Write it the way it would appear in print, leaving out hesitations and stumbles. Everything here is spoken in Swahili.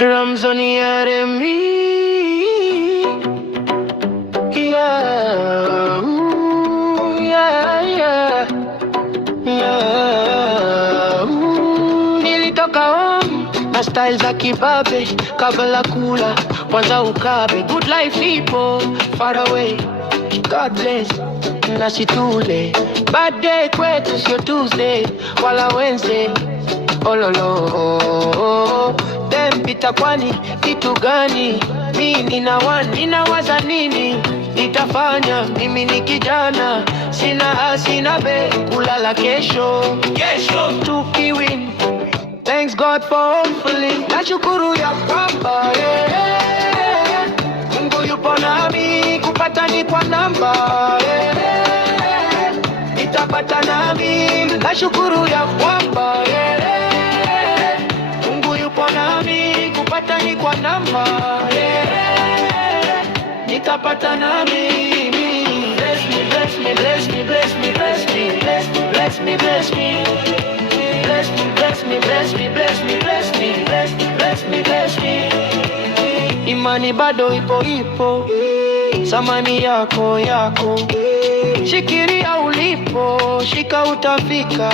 Ramzoni Yaremi, yeah, ooh, yeah, yeah, yeah, ooh. Nilitoka home na style za kibabe, kabla kula kwanza ukabe. Good life ipo far away, God bless na situle. Bad day kwetu sio Tuesday wala Wednesday. Ololo Dempita kwani kitu gani? Mi ninawaza nini nitafanya? Mimi ni kijana, sina be kulala kesho tukiwin. Thanks God for hopefully. Nashukuru ya kwamba Mungu yupo nami, kupata ni kwa namba nitapata nami. Nashukuru ya kwamba Mungu yupo nami, kupata ni kwa namba nitapata nami. Bless me, bless me, bless me, bless me, bless me, bless me, bless me, bless me, bless me, bless me, bless me, bless me, bless me, bless me, bless me. Imani bado ipo, samani yako shikiria ulipo, shika utafika.